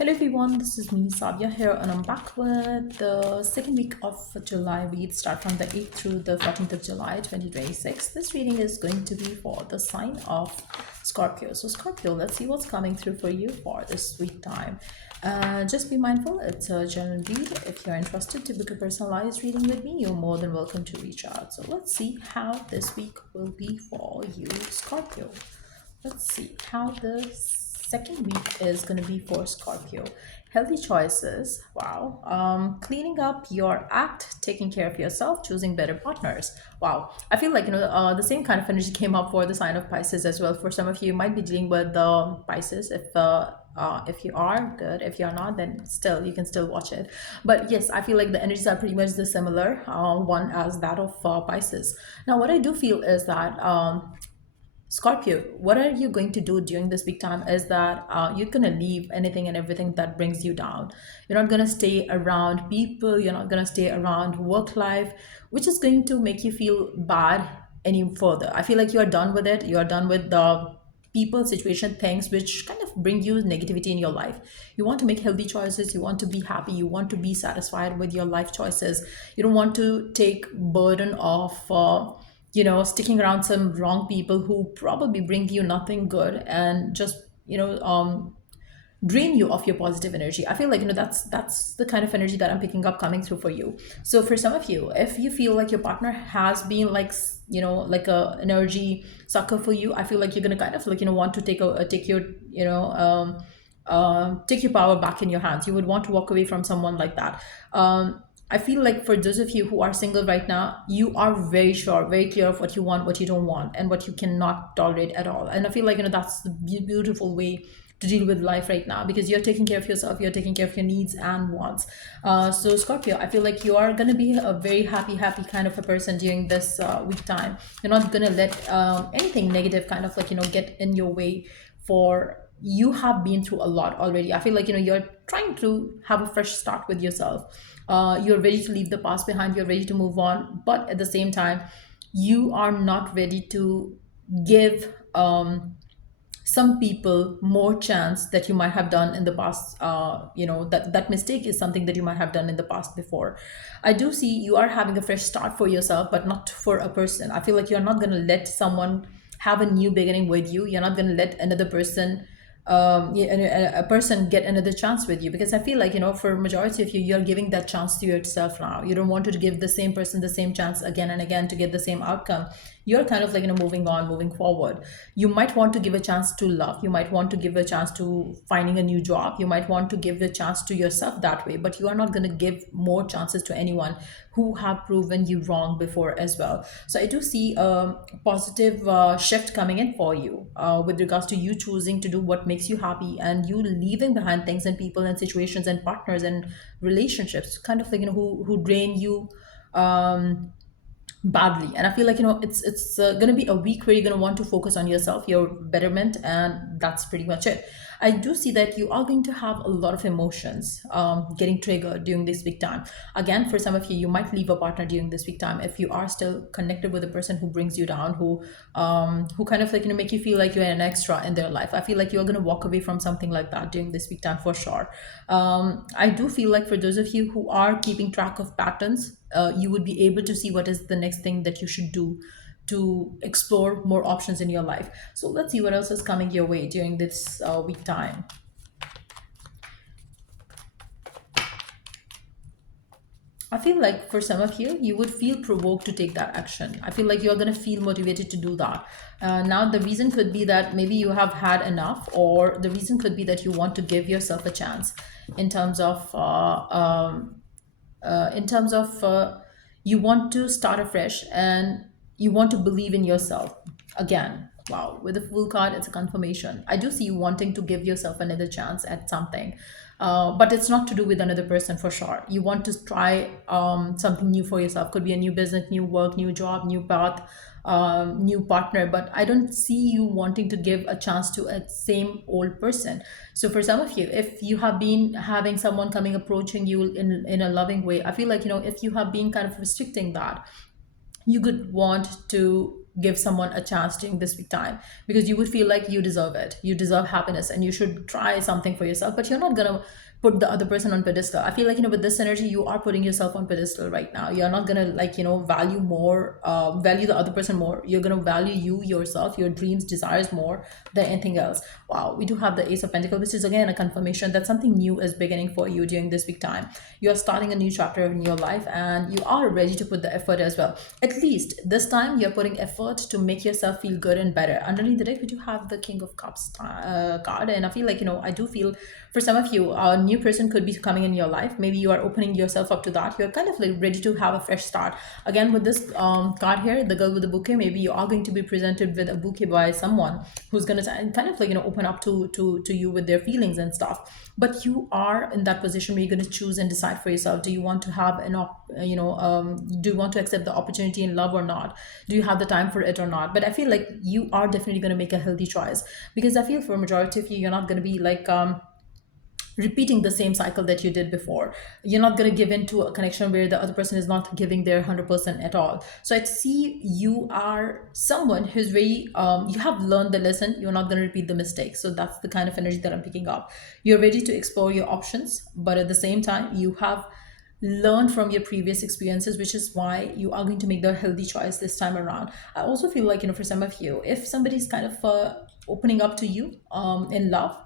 Hello everyone, this is me Sadia here and I'm back with the second week of July read start from the 8th through the 14th of July 2026. This reading is going to be for the sign of Scorpio. So Scorpio, let's see what's coming through for you for this week time. Just be mindful, it's a general read. If you're interested to book a personalized reading with me, you're more than welcome to reach out. So let's see how this week will be for you, Scorpio. Let's see how the second week is going to be for Scorpio. Healthy choices. Wow. Cleaning up your act, taking care of yourself, choosing better partners. Wow. I feel like, the same kind of energy came up for the sign of Pisces as well. For some of you, you might be dealing with the Pisces. If you are good, if you're not, then still you can still watch it. But yes, I feel like the energies are pretty much the similar one as that of Pisces. Now what I do feel is that Scorpio, what are you going to do during this week time is that you're going to leave anything and everything that brings you down. You're not going to stay around people, you're not going to stay around work life, which is going to make you feel bad any further. I feel like you're done with it. You're done with the people, situation, things which kind of bring you negativity in your life. You want to make healthy choices, you want to be happy, you want to be satisfied with your life choices. You don't want to take burden of sticking around some wrong people who probably bring you nothing good and just drain you of your positive energy. I feel like that's the kind of energy that I'm picking up coming through for you. So for some of you, if you feel like your partner has been like like a energy sucker for you, I feel like you're gonna kind of like want to take your take your power back in your hands. You would want to walk away from someone like that. I feel like for those of you who are single right now, you are very sure, very clear of what you want, what you don't want, and what you cannot tolerate at all. And I feel like that's the beautiful way to deal with life right now, because you're taking care of yourself, you're taking care of your needs and wants. So Scorpio, I feel like you are gonna be a very happy kind of a person during this week time. You're not gonna let anything negative kind of like get in your way. For you have been through a lot already. I feel like you're trying to have a fresh start with yourself. You're ready to leave the past behind, you're ready to move on, but at the same time you are not ready to give some people more chance that you might have done in the past. That mistake is something that you might have done in the past before. I do see you are having a fresh start for yourself, but not for a person. I feel like you're not going to let someone have a new beginning with you. You're not going to let another person a person get another chance with you, because I feel like for majority of you, you're giving that chance to yourself now. You don't want to give the same person the same chance again and again to get the same outcome. You're kind of like moving on, moving forward. You might want to give a chance to love, you might want to give a chance to finding a new job, you might want to give a chance to yourself that way, but you are not going to give more chances to anyone who have proven you wrong before as well. So I do see a positive shift coming in for you with regards to you choosing to do what makes you happy, and you leaving behind things and people and situations and partners and relationships kind of like who drain you badly. And I feel like it's going to be a week where you're going to want to focus on yourself, your betterment, and that's pretty much it. I do see that you are going to have a lot of emotions getting triggered during this week time. Again, for some of you, you might leave a partner during this week time if you are still connected with a person who brings you down, who kind of like make you feel like you're an extra in their life. I feel like you're going to walk away from something like that during this week time for sure. I do feel like for those of you who are keeping track of patterns, you would be able to see what is the next thing that you should do to explore more options in your life. So let's see what else is coming your way during this week time. I feel like for some of you, you would feel provoked to take that action. I feel like you're going to feel motivated to do that. Now, the reason could be that maybe you have had enough, or the reason could be that you want to give yourself a chance in terms of you want to start afresh, and you want to believe in yourself again. Wow, with the Fool card, it's a confirmation. I do see you wanting to give yourself another chance at something, but it's not to do with another person for sure. You want to try something new for yourself. Could be a new business, new work, new job, new path, new partner, but I don't see you wanting to give a chance to a same old person. So for some of you, if you have been having someone coming approaching you in a loving way, I feel like if you have been kind of restricting that, you could want to give someone a chance during this week time, because you would feel like you deserve it, you deserve happiness, and you should try something for yourself, but you're not gonna put the other person on pedestal. I feel like, with this energy, you are putting yourself on pedestal right now. You're not gonna, like, value more, value the other person more. You're gonna value you, yourself, your dreams, desires more than anything else. Wow, we do have the Ace of Pentacles, which is again a confirmation that something new is beginning for you during this week time. You're starting a new chapter in your life, and you are ready to put the effort as well. At least this time you're putting effort to make yourself feel good and better. Underneath the deck, we do have the King of Cups card, and I feel like, I do feel for some of you, a new person could be coming in your life. Maybe you are opening yourself up to that. You're kind of like ready to have a fresh start. Again, with this card here, the girl with the bouquet, maybe you are going to be presented with a bouquet by someone who's going to kind of like, open up to you with their feelings and stuff. But you are in that position where you're going to choose and decide for yourself. Do you want to have do you want to accept the opportunity in love or not? Do you have the time for it or not? But I feel like you are definitely going to make a healthy choice, because I feel for a majority of you, you're not going to be like, repeating the same cycle that you did before. You're not going to give in to a connection where the other person is not giving their 100% at all. So I see you are someone who's very, you have learned the lesson. You're not going to repeat the mistakes. So that's the kind of energy that I'm picking up. You're ready to explore your options, but at the same time, you have learned from your previous experiences, which is why you are going to make the healthy choice this time around. I also feel like, for some of you, if somebody's kind of opening up to you in love,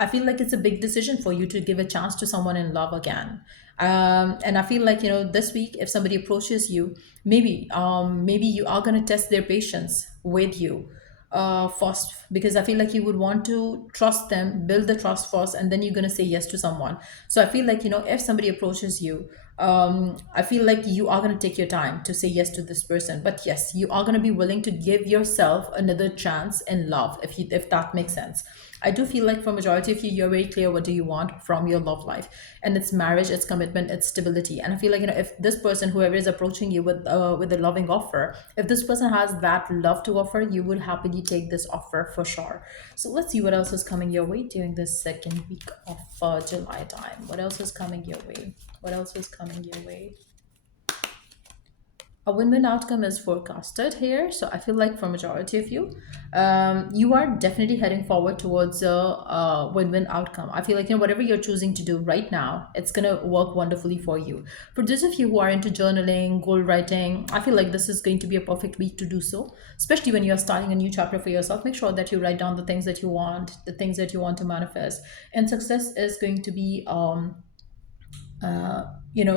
I feel like it's a big decision for you to give a chance to someone in love again. And I feel like, this week, if somebody approaches you, maybe you are going to test their patience with you first, because I feel like you would want to trust them, build the trust first, and then you're going to say yes to someone. So I feel like, if somebody approaches you, I feel like you are going to take your time to say yes to this person. But yes, you are going to be willing to give yourself another chance in love, if that makes sense. I do feel like for majority of you, you're very clear what do you want from your love life, and it's marriage, it's commitment, it's stability. And I feel like, if this person, whoever is approaching you with a loving offer, if this person has that love to offer, you would happily take this offer for sure. So let's see what else is coming your way during this second week of July time. What else is coming your way? What else is coming your way? A win-win outcome is forecasted here. So I feel like for majority of you, you are definitely heading forward towards a win-win outcome. I feel like, whatever you're choosing to do right now, it's gonna work wonderfully for you. For those of you who are into journaling, goal writing, I feel like this is going to be a perfect week to do so, especially when you're starting a new chapter for yourself. Make sure that you write down the things that you want, the things that you want to manifest, and success is going to be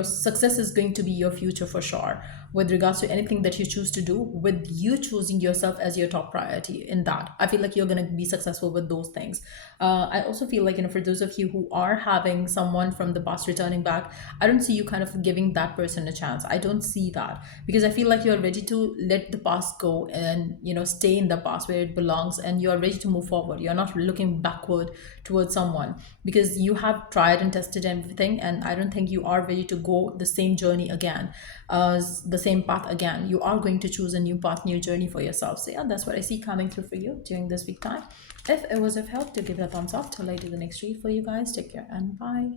success is going to be your future for sure, with regards to anything that you choose to do, with you choosing yourself as your top priority. In that, I feel like you're going to be successful with those things. I also feel like, for those of you who are having someone from the past returning back, I don't see you kind of giving that person a chance. I don't see that, because I feel like you're ready to let the past go and, stay in the past where it belongs, and you're ready to move forward. You're not looking backward towards someone, because you have tried and tested everything, and I don't think you are ready to go the same journey again, the same path again. You are going to choose a new path, new journey for yourself. So yeah, that's what I see coming through for you during this week time. If it was of help, to give it a thumbs up till I do the next read for you guys. Take care and bye.